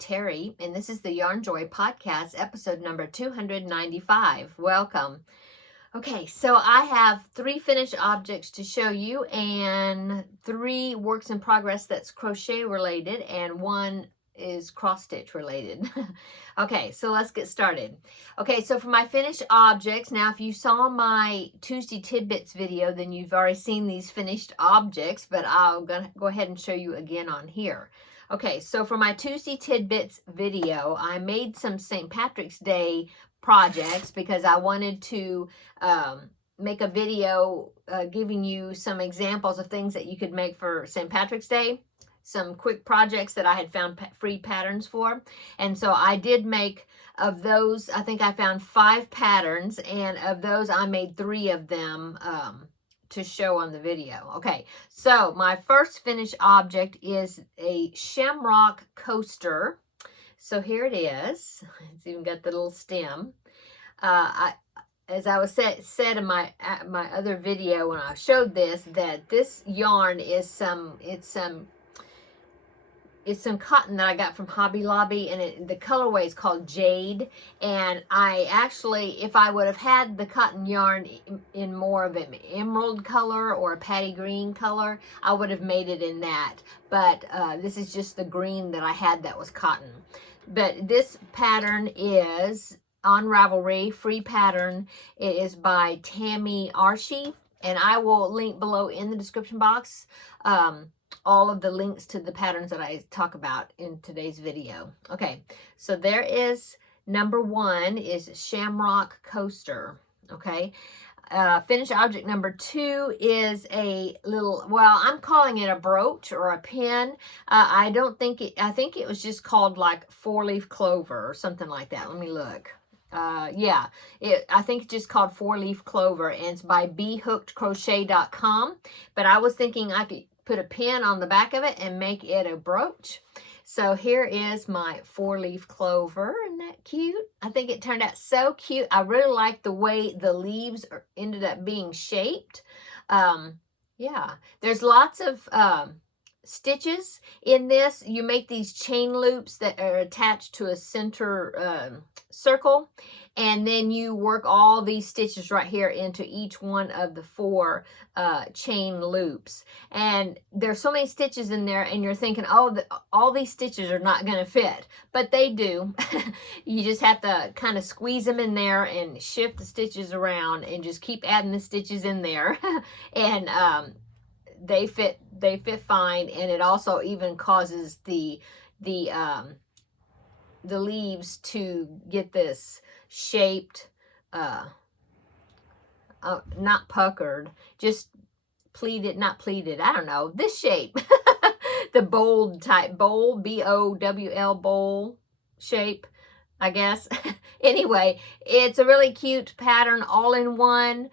Terry, and this is the Yarn Joy Podcast, episode number 295. Welcome. Okay, so I have 3 finished objects to show you and 3 works in progress that's crochet related and 1 is cross stitch related. Okay, so let's get started. Okay, so for my finished objects, now if you saw my Tuesday tidbits video, then you've already seen these finished objects, but I'll go ahead and show you again on here. Okay, so for my Tuesday tidbits video, I made some St. Patrick's Day projects because I wanted to make a video giving you some examples of things that you could make for St. Patrick's Day. Some quick projects that I had found free patterns for. And so I did make, of those, I think I found 5 patterns, and of those I made 3 of them to show on the video. Okay, so my first finished object is a shamrock coaster. So here it is. It's even got the little stem. As I was said in my other video when I showed this, that this yarn is it's some cotton that I got from Hobby Lobby, and the colorway is called Jade. And I actually, if I would have had the cotton yarn in more of an emerald color or a patty green color, I would have made it in that. But this is just the green that I had that was cotton. But this pattern is on Ravelry, free pattern. It is by Tammy Archie, and I will link below in the description box all of the links to the patterns that I talk about in today's video. Okay, so there is number 1 is Shamrock Coaster. Okay, finished object number 2 is a little, well, I'm calling it a brooch or a pin. I think it was just called like 4-leaf clover or something like that. Let me look. Yeah, I think it's just called 4-leaf clover, and it's by behookedcrochet.com. But I was thinking I could put a pin on the back of it and make it a brooch. So here is my 4-leaf clover. Isn't that cute? I think it turned out so cute. I really like the way the leaves ended up being shaped. Yeah, there's lots of stitches in this. You make these chain loops that are attached to a center circle, and then you work all these stitches right here into each one of the 4 chain loops. And there's so many stitches in there, and you're thinking, oh, all these stitches are not going to fit, but they do. You just have to kind of squeeze them in there and shift the stitches around and just keep adding the stitches in there. And they fit fine, and it also even causes the leaves to get this shaped, not puckered, just pleated, not pleated, I don't know, this shape. The bold type, bowl, B-O-W-L, bowl shape, I guess. Anyway, it's a really cute pattern, all in one.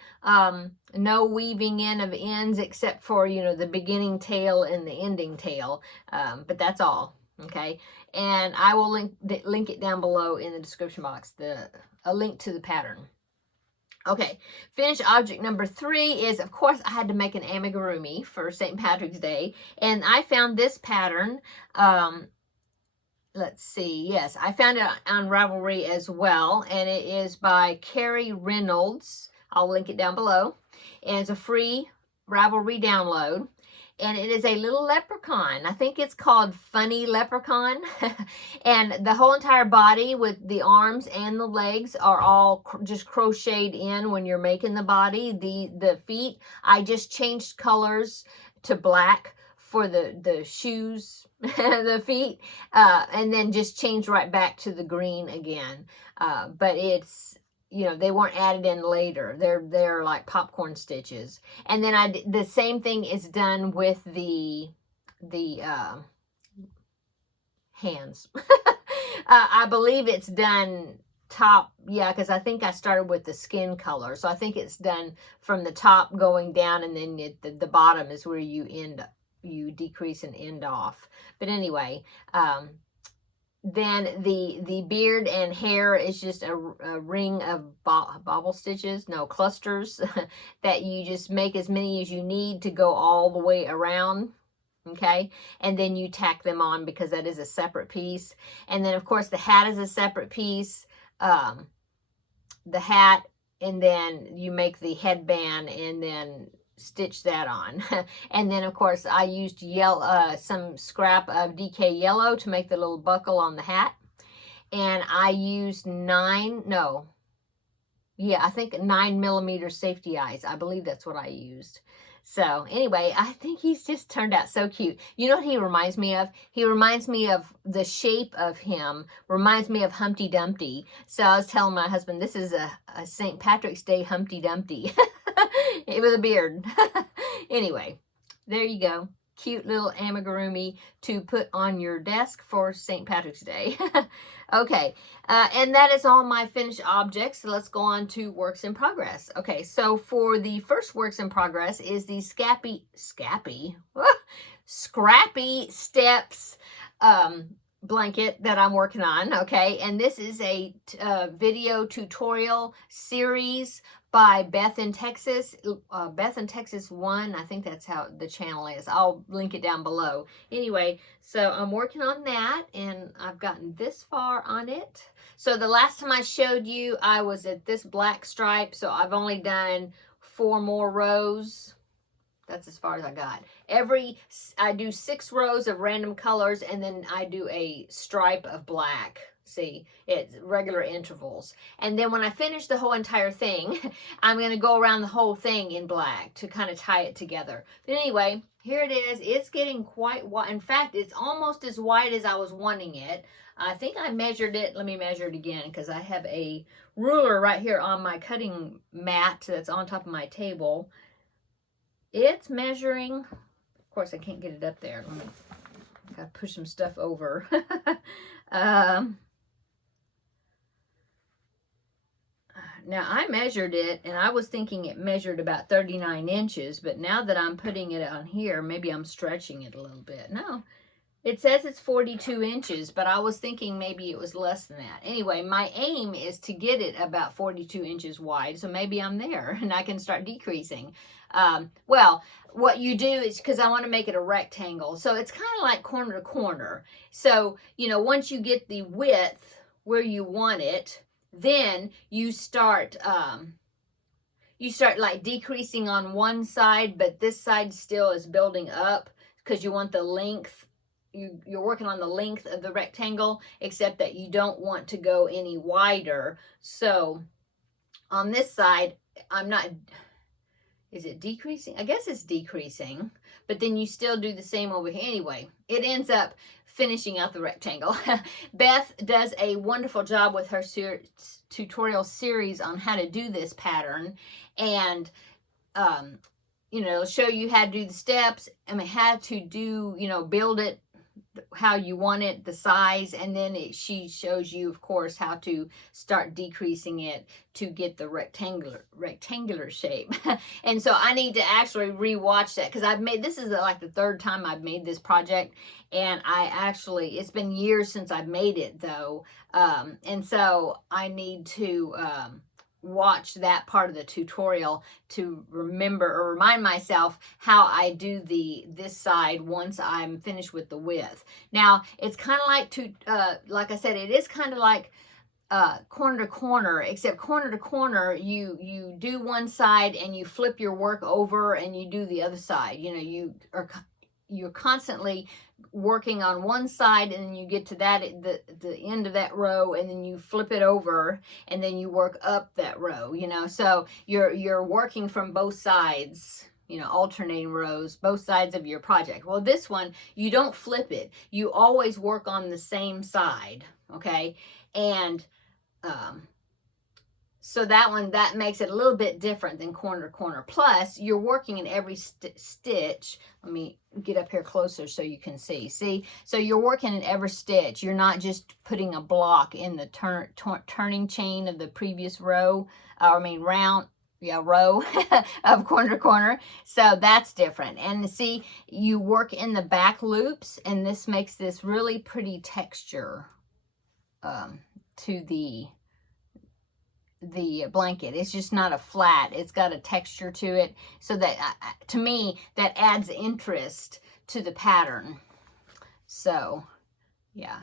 No weaving in of ends except for, you know, the beginning tail and the ending tail. But that's all. Okay. And I will link it down below in the description box, a link to the pattern. Okay, finished object number 3 is, of course, I had to make an amigurumi for St. Patrick's Day. And I found this pattern, let's see, yes, I found it on Ravelry as well. And it is by Carrie Reynolds. I'll link it down below. And it's a free Ravelry download. And it is a little leprechaun. I think it's called Funny Leprechaun. And the whole entire body with the arms and the legs are all just crocheted in when you're making the body. The feet, I just changed colors to black for the shoes, the feet, and then just changed right back to the green again. But it's, you know, they weren't added in later. They're like popcorn stitches. And then the same thing is done with the hands. I believe it's done top, yeah, because I think I started with the skin color. So I think it's done from the top going down, and then the bottom is where you decrease and end off. But anyway, then the beard and hair is just a ring of bobble stitches, no, clusters, that you just make as many as you need to go all the way around. Okay, and then you tack them on because that is a separate piece. And then of course the hat is a separate piece, the hat, and then you make the headband and then stitch that on. And then of course I used yellow, some scrap of DK yellow to make the little buckle on the hat. And I used I think 9mm safety eyes. I believe that's what I used. So anyway, I think he's just turned out so cute. You know what he reminds me of? He reminds me of, the shape of him reminds me of Humpty Dumpty. So I was telling my husband, this is a St. Patrick's Day Humpty Dumpty with a beard. Anyway, there you go. Cute little amigurumi to put on your desk for St. Patrick's Day. Okay, and that is all my finished objects. So let's go on to works in progress. Okay, so for the first works in progress is the Scrappy Steps blanket that I'm working on. Okay, and this is a video tutorial series by Beth in Texas. Beth in Texas 1, I think that's how the channel is. I'll link it down below. Anyway, so I'm working on that, and I've gotten this far on it. So the last time I showed you, I was at this black stripe, so I've only done 4 more rows. That's as far as I got. I do 6 rows of random colors, and then I do a stripe of black. See, it's regular intervals. And then when I finish the whole entire thing, I'm going to go around the whole thing in black to kind of tie it together. But anyway, here it is. It's getting quite wide. In fact, it's almost as wide as I was wanting it. I think I measured it. Let me measure it again because I have a ruler right here on my cutting mat that's on top of my table. It's measuring, of course I can't get it up there. Gotta push some stuff over. Now I measured it and I was thinking it measured about 39 inches, but now that I'm putting it on here, maybe I'm stretching it a little bit. No, it says it's 42 inches, but I was thinking maybe it was less than that. Anyway, my aim is to get it about 42 inches wide, so maybe I'm there and I can start decreasing. Well, what you do is, because I want to make it a rectangle, so it's kind of like corner to corner. So, you know, once you get the width where you want it, then you start like decreasing on one side, but this side still is building up because you want the length. You're working on the length of the rectangle, except that you don't want to go any wider. So on this side, is it decreasing? I guess it's decreasing, but then you still do the same over here. Anyway, it ends up finishing out the rectangle. Beth does a wonderful job with her tutorial series on how to do this pattern, and you know, show you how to do the steps. I mean, how to do, you know, build it how you want it, the size, and then she shows you, of course, how to start decreasing it to get the rectangular shape. And so I need to actually re-watch that because this is like the 3rd time I've made this project, and it's been years since I've made it though, and so I need to watch that part of the tutorial to remember or remind myself how I do this side once I'm finished with the width. Now it's kind of like I said, it is kind of like corner to corner, except corner to corner you do one side and you flip your work over and you do the other side. You know, you're constantly working on one side, and then you get to the end of that row, and then you flip it over, and then you work up that row, you know. So you're working from both sides, you know, alternating rows, both sides of your project. Well, this one, you don't flip it. You always work on the same side, okay? And so that makes it a little bit different than corner to corner. Plus, you're working in every stitch. Let me get up here closer so you can see. See? So you're working in every stitch. You're not just putting a block in the turning chain of the previous row. Row of corner to corner. So that's different. And see, you work in the back loops, and this makes this really pretty texture to the blanket. It's just not a flat. It's got a texture to it, so that to me that adds interest to the pattern. So, yeah.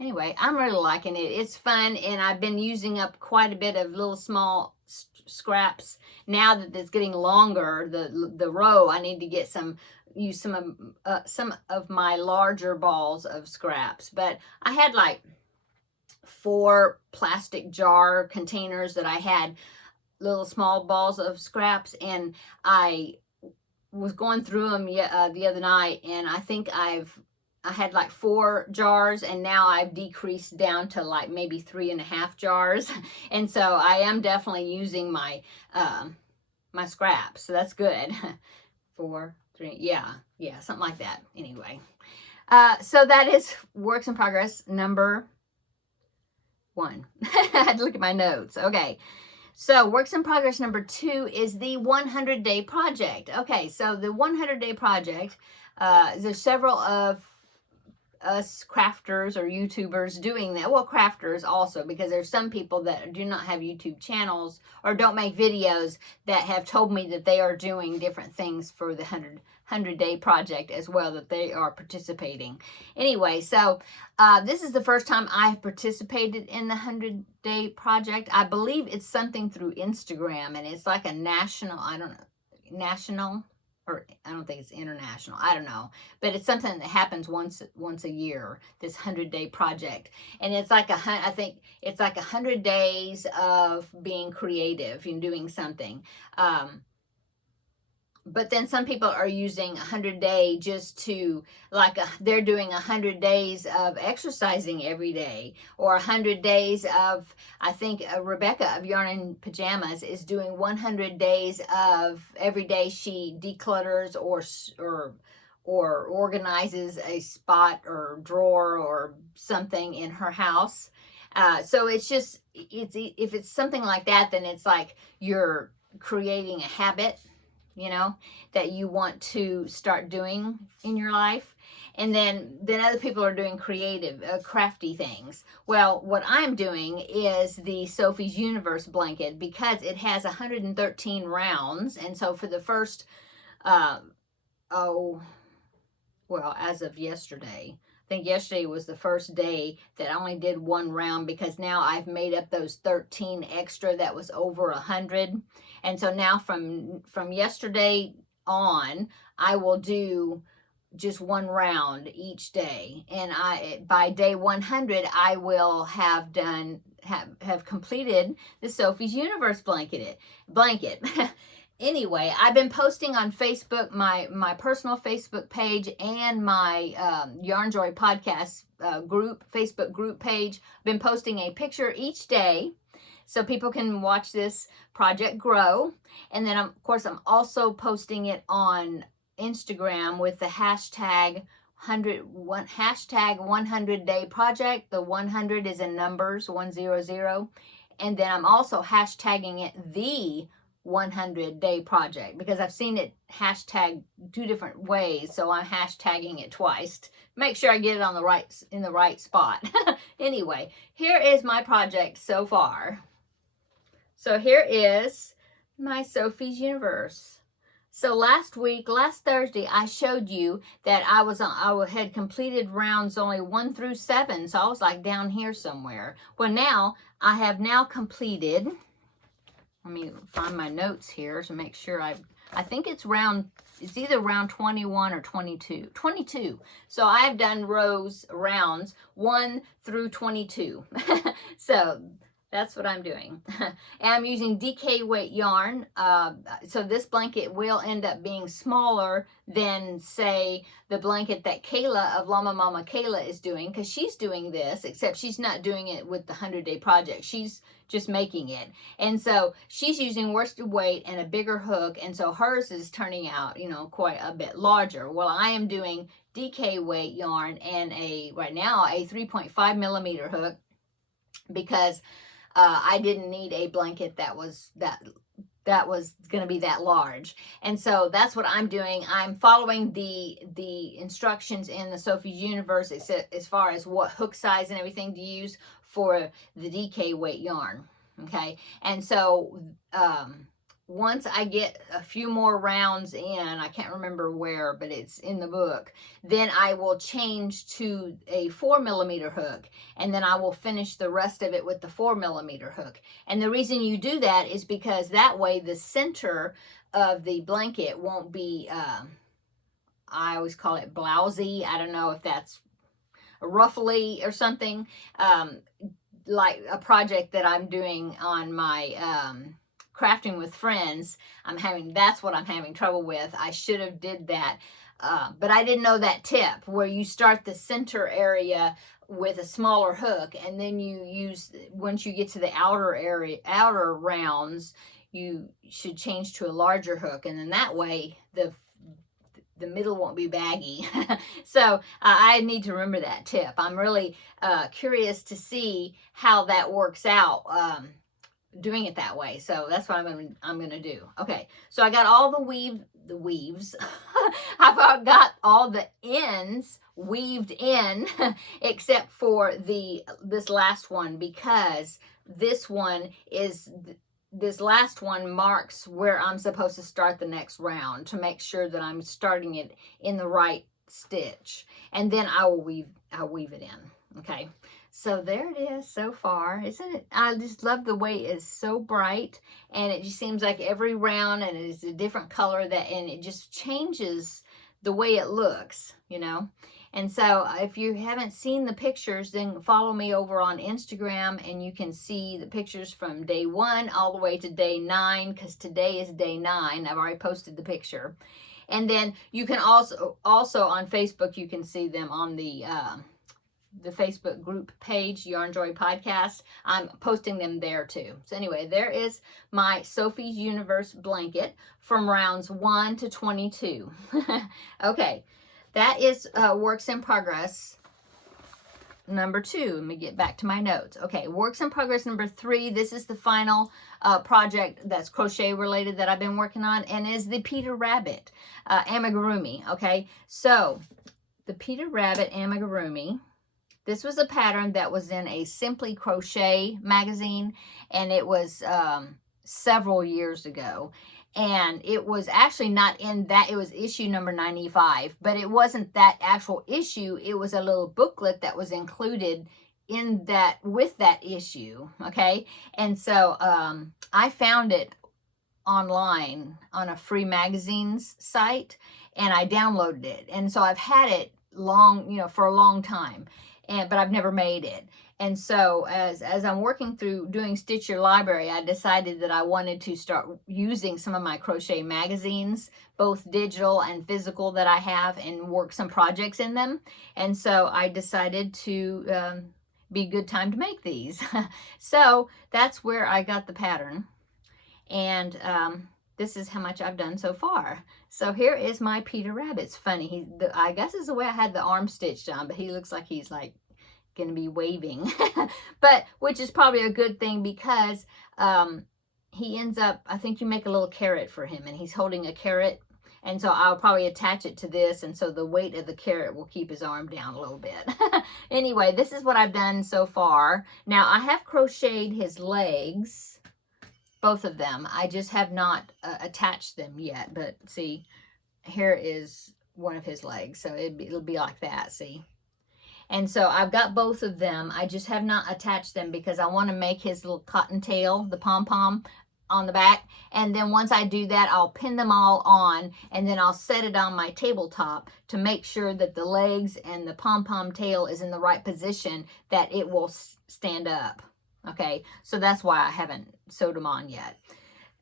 Anyway, I'm really liking it. It's fun, and I've been using up quite a bit of little small scraps. Now that it's getting longer, the row, I need to use some of my larger balls of scraps. But I had like 4 plastic jar containers that I had little small balls of scraps, and I was going through them the other night, and I think I had like 4 jars, and now I've decreased down to like maybe 3.5 jars. And so I am definitely using my my scraps, so that's good. 4, 3, yeah, something like that. Anyway, so that is works in progress number 1. I had to look at my notes. Okay. So works in progress number 2 is the 100-day project. Okay, so the 100-day project, there's several of us crafters or YouTubers doing that. Well, crafters also, because there's some people that do not have YouTube channels or don't make videos that have told me that they are doing different things for the 100-day project as well, that they are participating. Anyway, so this is the first time I've participated in the 100-day project. I believe it's something through Instagram, and it's like a national, I don't know, national, or I don't think it's international, I don't know, but it's something that happens once a year, this 100-day project. And it's like I think it's like 100 days of being creative and doing something. But then some people are using 100-day just to, like, they're doing 100 days of exercising every day, or 100 days of, I think Rebecca of Yarn and Pajamas is doing 100 days of every day she declutters or organizes a spot or drawer or something in her house. So it's just, if it's something like that, then it's like you're creating a habit, you know, that you want to start doing in your life. And then other people are doing creative, crafty things. Well, what I'm doing is the Sophie's Universe blanket, because it has 113 rounds. And so for the first, as of yesterday, I think yesterday was the first day that I only did 1 round, because now I've made up those 13 extra that was over 100. And so now from yesterday on, I will do just 1 round each day. And by day 100, I will have completed the Sophie's Universe blanket. Anyway, I've been posting on Facebook, my personal Facebook page, and my Yarn Joy podcast Facebook group page. I've been posting a picture each day so people can watch this project grow. And then, of course, I'm also posting it on Instagram with the hashtag 100-day project. The 100 is in numbers, 100. And then I'm also hashtagging it the 100-day project, because I've seen it hashtag 2 different ways, so I'm hashtagging it twice to make sure I get it in the right spot. Anyway, here is my project so far. So here is my Sophie's Universe. So last Thursday, I showed you that I had completed rounds only 1 through 7, so I was like down here somewhere. Well, now I have completed. Let me find my notes here to make sure I think it's either round 21 or 22. 22. So I've done rounds 1 through 22. So that's what I'm doing. And I'm using DK weight yarn. So this blanket will end up being smaller than, say, the blanket that Kayla of Llama Mama Kayla is doing, because she's doing this, except she's not doing it with the 100-day project. She's just making it. And so she's using worsted weight and a bigger hook, and so hers is turning out, quite a bit larger. Well, I am doing DK weight yarn and right now a 3.5 millimeter hook, because I didn't need a blanket that was going to be that large. And so that's what I'm doing. I'm following the instructions in the Sophie's Universe as far as what hook size and everything to use for the DK weight yarn. Okay. And so once I get a few more rounds in, I can't remember where, but it's in the book, then I will change to a 4mm hook, and then I will finish the rest of it with the 4mm hook. And the reason you do that is because that way the center of the blanket won't be, I always call it blousy. I don't know if that's ruffly or something. Like a project that I'm doing on my crafting with friends, that's what I'm having trouble with. I should have did that, but I didn't know that tip where you start the center area with a smaller hook, and then you use, once you get to the outer rounds, you should change to a larger hook, and then that way the middle won't be baggy. So I need to remember that tip. I'm really curious to see how that works out, doing it that way. So that's what I'm gonna do. Okay, so I got all the weaves. I've got all the ends weaved in except for this last one, because this last one marks where I'm supposed to start the next round, to make sure that I'm starting it in the right stitch, and then I'll weave it in. Okay, so there it is so far, isn't it? I just love the way it's so bright, and it just seems like every round and it's a different color, and it just changes the way it looks, you know. And so if you haven't seen the pictures, then follow me over on Instagram, and you can see the pictures from day 1 all the way to day 9, because today is day 9. I've already posted the picture. And then you can also on Facebook, you can see them on the Facebook group page, Yarn Joy Podcast. I'm posting them there too. So anyway, there is my Sophie's Universe blanket from rounds 1 to 22. Okay. That is works in progress number 2. Let me get back to my notes. Okay, works in progress number 3. This is the final project that's crochet related that I've been working on, and is the Peter Rabbit amigurumi. Okay, so the Peter Rabbit amigurumi. This was a pattern that was in a Simply Crochet magazine, and it was several years ago. And it was actually not in that, it was issue number 95, but it wasn't that actual issue. It was a little booklet that was included in that, with that issue. Okay. And so I found it online on a free magazines site, and I downloaded it. And so I've had it for a long time, but I've never made it. And so as I'm working through doing Stitch Your Library, I decided that I wanted to start using some of my crochet magazines, both digital and physical, that I have, and work some projects in them. And so I decided to be a good time to make these. So that's where I got the pattern. And this is how much I've done so far. So here is my Peter Rabbit. It's funny. I guess it's the way I had the arm stitched on, but he looks like he's like going to be waving, but which is probably a good thing, because he ends up, I think you make a little carrot for him, and he's holding a carrot, and so I'll probably attach it to this, and so the weight of the carrot will keep his arm down a little bit. Anyway, this is what I've done so far. Now I have crocheted his legs, both of them. I just have not attached them yet, but see, here is one of his legs, so it'll be like that, see. And so I've got both of them. I just have not attached them because I want to make his little cottontail, the pom-pom on the back. And then once I do that, I'll pin them all on, and then I'll set it on my tabletop to make sure that the legs and the pom-pom tail is in the right position, that it will stand up. Okay, so that's why I haven't sewed them on yet.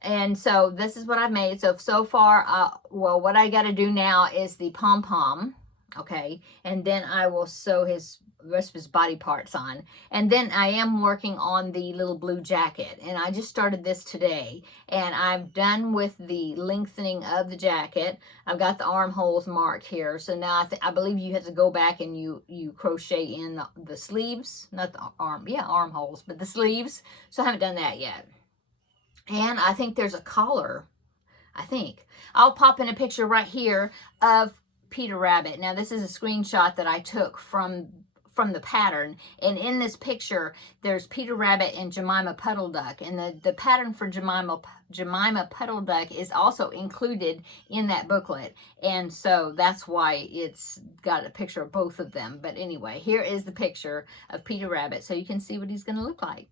And so this is what I've made. So far, well, what I got to do now is the pom-pom. Okay, and then I will sew the rest of his body parts on. And then I am working on the little blue jacket, and I just started this today, and I'm done with the lengthening of the jacket. I've got the armholes marked here, so now I believe you have to go back and you crochet in the sleeves, not the armholes, but the sleeves. So I haven't done that yet. And I think there's a collar. I think I'll pop in a picture right here of Peter Rabbit. Now this is a screenshot that I took from from the pattern. And in this picture, there's Peter Rabbit and Jemima Puddle Duck. And the pattern for Jemima Puddle Duck is also included in that booklet. And so that's why it's got a picture of both of them. But anyway, here is the picture of Peter Rabbit so you can see what he's going to look like.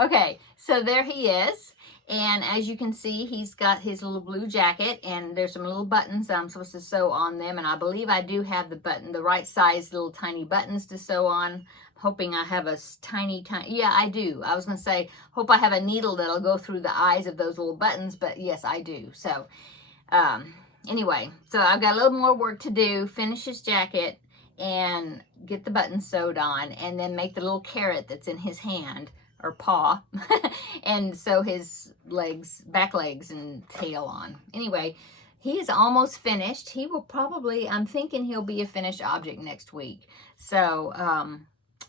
Okay, so there he is, and as you can see, he's got his little blue jacket, and there's some little buttons that I'm supposed to sew on them, and I believe I do have the right size little tiny buttons to sew on. I'm hoping I have a tiny, yeah, I do. I was going to say, hope I have a needle that'll go through the eyes of those little buttons, but yes, I do. So, anyway, so I've got a little more work to do, finish his jacket, and get the buttons sewed on, and then make the little carrot that's in his hand, or paw, and sew his legs, back legs and tail on. Anyway, he is almost finished. He will probably, I'm thinking he'll be a finished object next week. So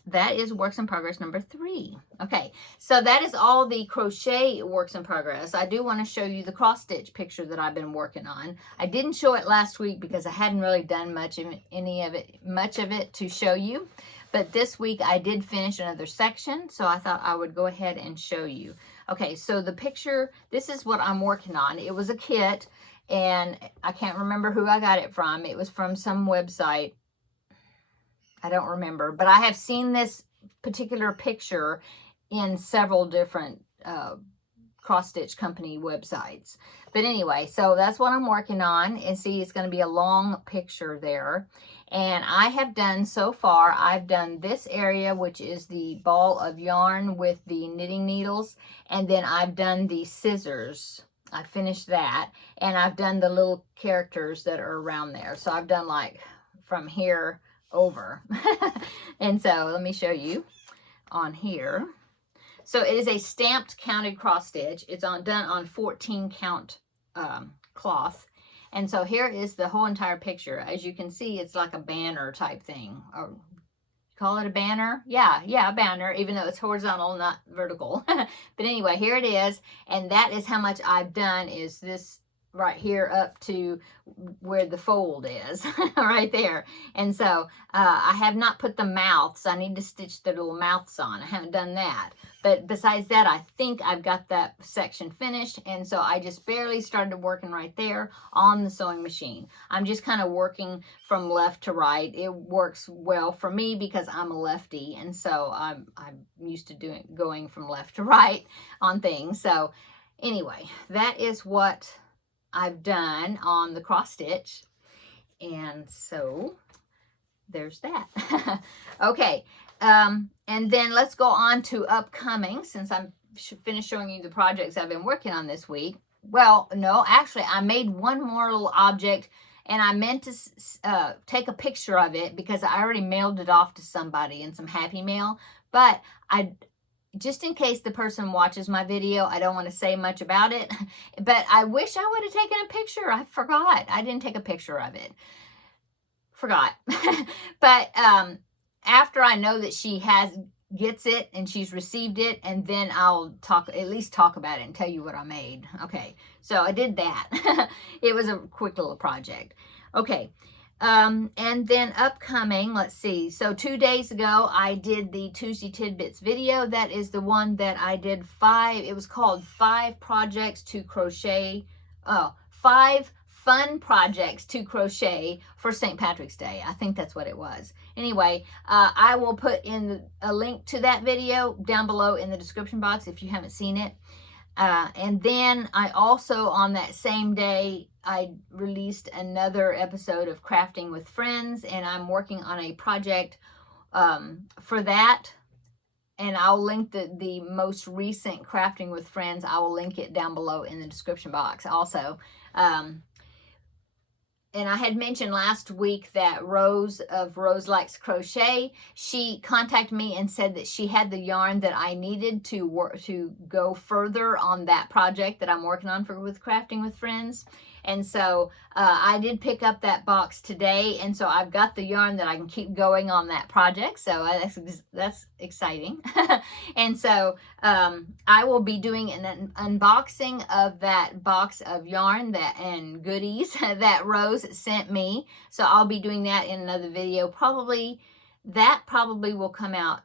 that is works in progress number 3. Okay, so that is all the crochet works in progress. I do want to show you the cross stitch picture that I've been working on. I didn't show it last week because I hadn't really done much of it to show you. But this week I did finish another section, so I thought I would go ahead and show you. Okay, so the picture, this is what I'm working on. It was a kit, and I can't remember who I got it from. It was from some website. I don't remember, but I have seen this particular picture in several different cross-stitch company websites. But anyway, so that's what I'm working on, and see, it's going to be a long picture there. And I have done, so far, I've done this area, which is the ball of yarn with the knitting needles, and then I've done the scissors. I finished that, and I've done the little characters that are around there. So I've done like from here over. And so let me show you on here. So it is a stamped counted cross stitch. It's done on 14 count cloth. And so here is the whole entire picture. As you can see, it's like a banner type thing. Or call it a banner? Yeah, a banner, even though it's horizontal, not vertical. But anyway, here it is. And that is how much I've done, is this right here up to where the fold is, right there. And so I have not put the mouths. I need to stitch the little mouths on. I haven't done that. But besides that, I think I've got that section finished. And so I just barely started working right there on the sewing machine. I'm just kind of working from left to right. It works well for me because I'm a lefty. And so I'm used to going from left to right on things. So anyway, that is what I've done on the cross stitch. And so there's that. Okay. And then let's go on to upcoming, since I'm finished showing you the projects I've been working on this week. Well, no, actually, I made one more little object, and I meant to take a picture of it because I already mailed it off to somebody in some Happy Mail. But just in case the person watches my video, I don't want to say much about it. But I wish I would have taken a picture. I forgot. I didn't take a picture of it. Forgot. But after I know that she gets it and she's received it, and then I'll at least talk about it and tell you what I made. Okay, so I did that. It was a quick little project. Okay, and then upcoming, let's see. So 2 days ago, I did the Tuesday Tidbits video. That is the one that I did it was called 5 projects to crochet. 5 fun projects to crochet for St. Patrick's Day. I think that's what it was. Anyway, I will put in a link to that video down below in the description box if you haven't seen it. And then I also, on that same day, I released another episode of Crafting with Friends, and I'm working on a project for that. And I'll link the most recent Crafting with Friends. I will link it down below in the description box also. And I had mentioned last week that Rose of Rose Likes Crochet, she contacted me and said that she had the yarn that I needed to go further on that project that I'm working on with Crafting with Friends. And so I did pick up that box today, and so I've got the yarn that I can keep going on that project. So that's exciting. And so I will be doing an unboxing of that box of yarn and goodies that Rose sent me. So I'll be doing that in another video, probably that probably will come out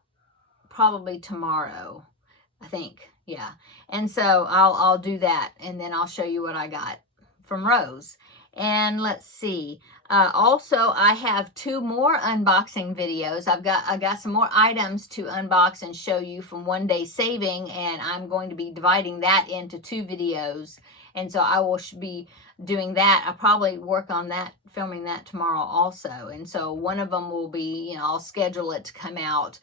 probably tomorrow, I think. Yeah. And so I'll do that, and then I'll show you what I got from Rose. And let's see. Also, I have 2 more unboxing videos. I got some more items to unbox and show you from One Day Saving, and I'm going to be dividing that into 2 videos. And so I will be doing that. I'll probably work on that, filming that tomorrow also. And so one of them will be, I'll schedule it to come out.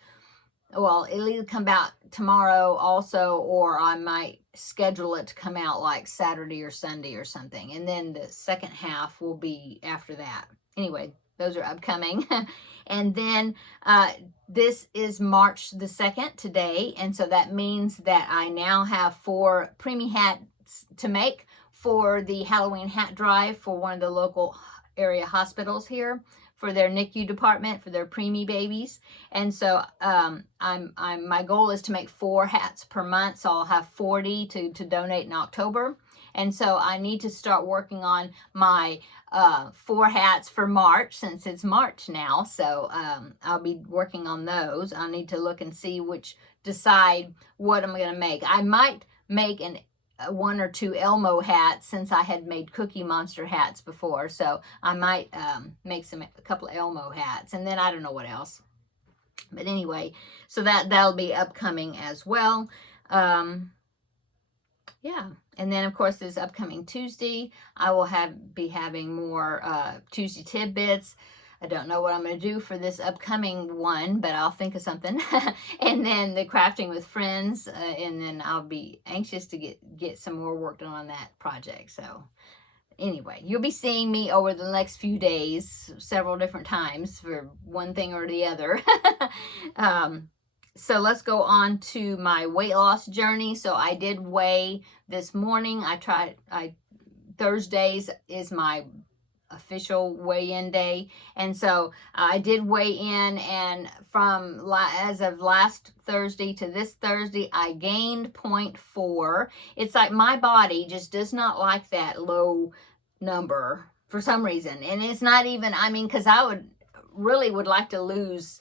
Well, it'll either come out tomorrow also, or I might schedule it to come out like Saturday or Sunday or something. And then the second half will be after that. Anyway, those are upcoming. And then this is March the 2nd today. And so that means that I now have 4 preemie hats to make for the Halloween hat drive for one of the local area hospitals here, for their NICU department, for their preemie babies. And so my goal is to make 4 hats per month, so I'll have 40 to donate in October. And so I need to start working on my 4 hats for March, since it's March now. So I'll be working on those. I need to look and see decide what I'm going to make. I might make 1 or 2 Elmo hats, since I had made Cookie Monster hats before. So I might make a couple of Elmo hats, and then I don't know what else. But anyway, so that'll be upcoming as well. Yeah. And then, of course, this upcoming Tuesday, I will be having more Tuesday tidbits. I don't know what I'm going to do for this upcoming one, but I'll think of something. And then the crafting with friends, and then I'll be anxious to get some more work done on that project. So anyway, you'll be seeing me over the next few days, several different times for one thing or the other. So let's go on to my weight loss journey. So I did weigh this morning. Thursdays is my official weigh-in day, and so I did weigh in, and as of last Thursday to this Thursday, I gained 0.4. It's like my body just does not like that low number for some reason, and it's not even, because I would like to lose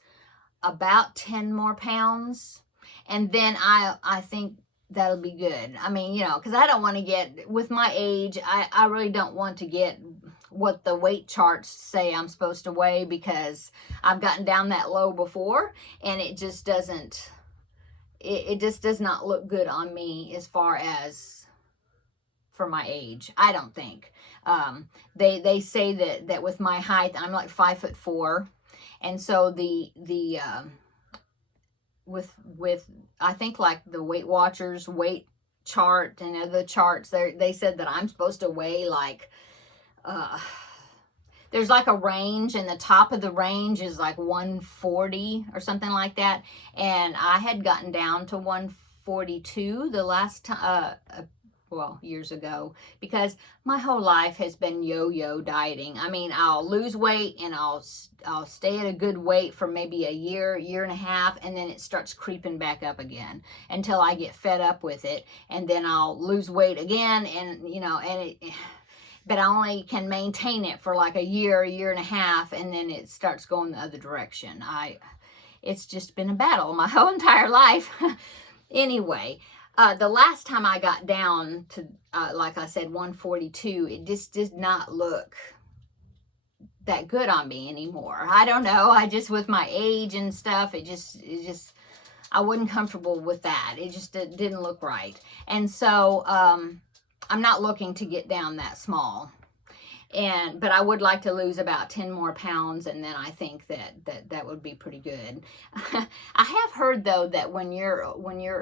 about 10 more pounds, and then I think that'll be good. Because I don't want to get, with my age, I really don't want to get what the weight charts say I'm supposed to weigh, because I've gotten down that low before, and it just doesn't, it just does not look good on me as far as for my age. I don't think. They say that with my height, I'm like 5'4", and so with I think like the Weight Watchers weight chart and other charts, they said that I'm supposed to weigh like there's like a range, and the top of the range is like 140 or something like that, and I had gotten down to 142 the last time, years ago, because my whole life has been yo-yo dieting. I'll lose weight, and I'll stay at a good weight for maybe a year and a half, and then it starts creeping back up again until I get fed up with it, and then I'll lose weight again, and but I only can maintain it for like a year and a half, and then it starts going the other direction. It's just been a battle my whole entire life. Anyway, the last time I got down to, like I said, 142, it just did not look that good on me anymore. I don't know. With my age and stuff, I wasn't comfortable with that. It just didn't look right. And so, I'm not looking to get down that small. But I would like to lose about 10 more pounds, and then I think that would be pretty good. I have heard, though, that when you're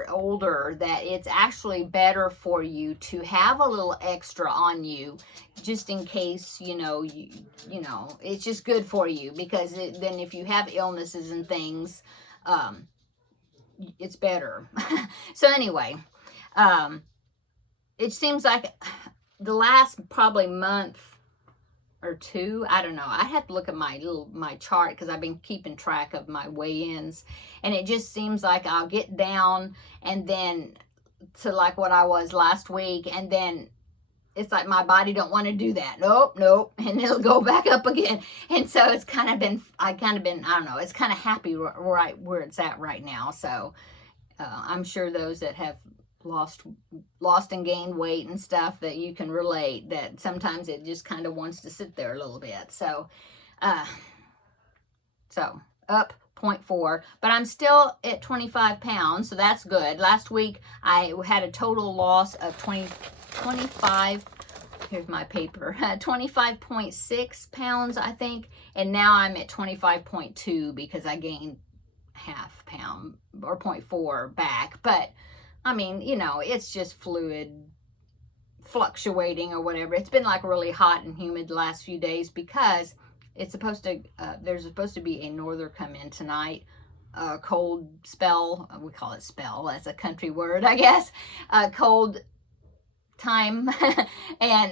older, that it's actually better for you to have a little extra on you, just in case, it's just good for you, because then if you have illnesses and things, it's better. So anyway, it seems like the last probably month or 2, I don't know. I have to look at my chart, because I've been keeping track of my weigh-ins, and it just seems like I'll get down and then to like what I was last week, and then it's like my body don't want to do that. Nope, nope. And it'll go back up again. And so it's kind of been, I don't know, it's kind of happy right where it's at right now. So I'm sure those that have lost and gained weight and stuff, that you can relate, that sometimes it just kind of wants to sit there a little bit. So, up 0.4, but I'm still at 25 pounds, so that's good. Last week I had a total loss of 25, here's my paper, 25.6 pounds, I think, and now I'm at 25.2 because I gained half pound or 0.4 back. But I mean, you know, it's just fluid fluctuating or whatever. It's been like really hot and humid the last few days because it's supposed to, there's supposed to be a norther come in tonight, a cold spell. We call it spell. That's a country word, I guess. Cold time,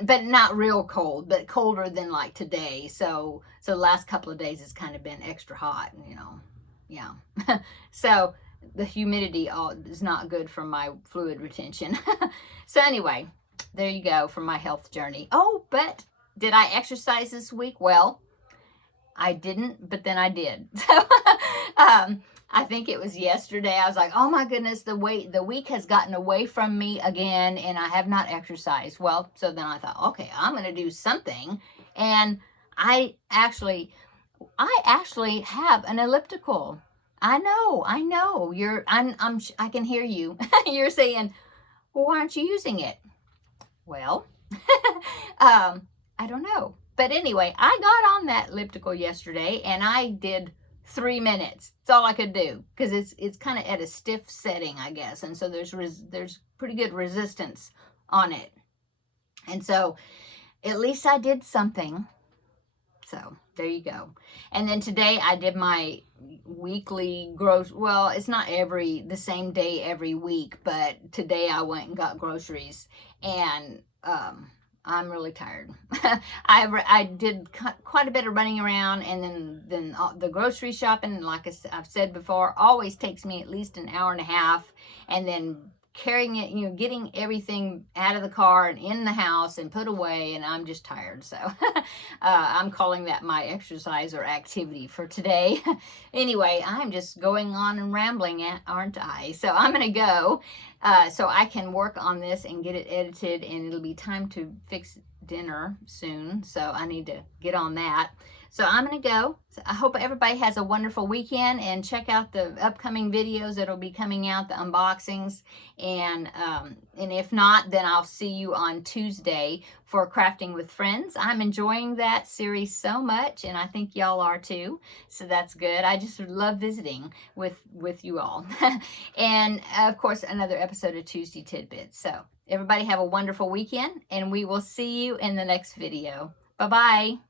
but not real cold, but colder than like today. So the last couple of days it's kind of been extra hot, you know. Yeah. So the humidity is not good for my fluid retention. So anyway, there you go for my health journey. Oh, but did I exercise this week? Well, I didn't, but then I did. So I think it was yesterday. I was like, oh my goodness, the week has gotten away from me again, and I have not exercised. Well, so then I thought, okay, I'm going to do something. And I actually have an elliptical. I know. I can hear you. You're saying, well, why aren't you using it? Well, I don't know. But anyway, I got on that elliptical yesterday and I did 3 minutes. That's all I could do because it's kind of at a stiff setting, I guess. And so there's pretty good resistance on it. And so at least I did something. So there you go. And then today I did my weekly well, it's not the same day every week, but today I went and got groceries, and I'm really tired. I did quite a bit of running around, and then the grocery shopping, like I've said before, always takes me at least an hour and a half, and then carrying it, you know, getting everything out of the car and in the house and put away, and I'm just tired. So I'm calling that my exercise or activity for today. Anyway, I'm just going on and rambling, aren't I? So I'm going to go so I can work on this and get it edited, and it'll be time to fix dinner soon. So I need to get on that. So I'm going to go. So I hope everybody has a wonderful weekend, and check out the upcoming videos that'll be coming out, the unboxings. And if not, then I'll see you on Tuesday for Crafting with Friends. I'm enjoying that series so much, and I think y'all are too. So that's good. I just love visiting with you all. And of course, another episode of Tuesday Tidbits. So everybody have a wonderful weekend, and we will see you in the next video. Bye-bye.